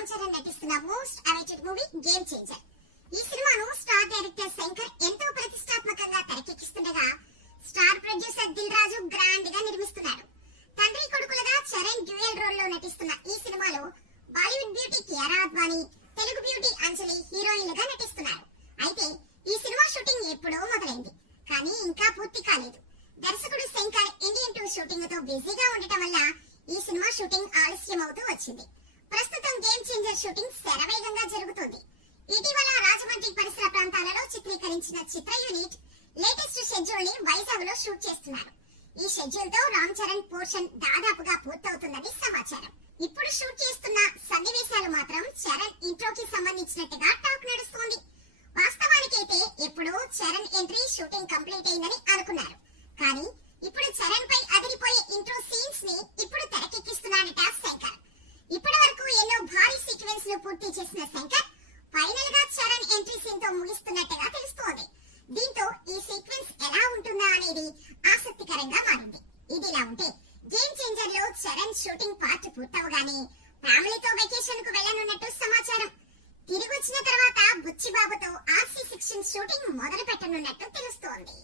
రామ్ చరణ్ నటిస్తున్న most awaited movie game changer. ఈ సినిమాను స్టార్ డైరెక్టర్ శంకర్ ఎంతో ప్రతిష్టాత్మకంగా తెరకెక్కిస్తుండగా star producer Dil Raju grand గా నిర్మిస్తున్నారు. తండ్రి కొడుకులుగా చరణ్ డ్యూయల్ రోల్ లో నటిస్తున్న ఈ సినిమాలో బాలీవుడ్ బ్యూటీ కియారా అద్వానీ, తెలుగు బ్యూటీ అంజలి హీరోయిన్లుగా నటిస్తున్నారు. అయితే ఈ సినిమా షూటింగ్ ఎప్పుడో మొదలైంది, కానీ ఇంకా పూర్తి కాలేదు. దర్శకుడు శంకర్ ఇండియన్ 2 షూటింగ్ తో బిజీగా ఉండటం వల్ల ఈ సినిమా షూటింగ్ ఆలస్యం అవుతూ వచ్చింది. ప్రస్తుతం గేమ్ చేంజర్ షూటింగ్ శరవేగంగా జరుగుతోంది. ఇటీవల రాజమండ్రి పరిసర ప్రాంతాలలో చిత్రీకరించిన చిత్ర యూనిట్ లేటెస్ట్ షెడ్యూల్ ని వైజాగ్ లో షూట్ చేస్తున్నారు. ఈ షెడ్యూల్ తో రామ్ చరణ్ పోర్షన్ దాదాపుగా పూర్తవుతుందని సమాచారం. ఇప్పుడు షూట్ చేస్తున్న సన్నివేశాలు మాత్రం చరణ్ ఇంట్రోకి సంబంధించినట్టుగా టాక్ నడుస్తోంది. వాస్తవానికైతే ఎప్పుడో చరణ్ ఎంట్రీ షూటింగ్ కంప్లీట్ అయిందని అనుకున్నారు. కానీ ఇప్పుడు చరణ్ పై అదిరిపోయే ఇంట్రో సీన్స్ ని ఇప్పుడు తెరకెక్కిస్తున్నాడట శంకర్. ఇప్పటి వరకు ఎన్నో భారీ సీక్వెన్స్ లు పూర్తి చేసిన శంకర్ ఫైనల్ గా చరణ్ ఎంట్రీ సీన్ తో ముగిస్తున్నట్టుగా తెలుస్తోంది. దీంతో ఈ సీక్వెన్స్ ఎలా ఉంటుందా అనేది ఆసక్తికరంగా మారింది. ఇదిలా ఉంటే గేమ్ చేంజర్ లో చరణ్ షూటింగ్ పార్ట్ పూర్తవగానే ఫ్యామిలీతో వెకేషన్ కు వెళ్లనున్నట్టు సమాచారం. తిరిగి వచ్చిన తర్వాత బుచ్చిబాబుతో RC 16 షూటింగ్ మొదలు పెట్టనున్నట్టు తెలుస్తోంది.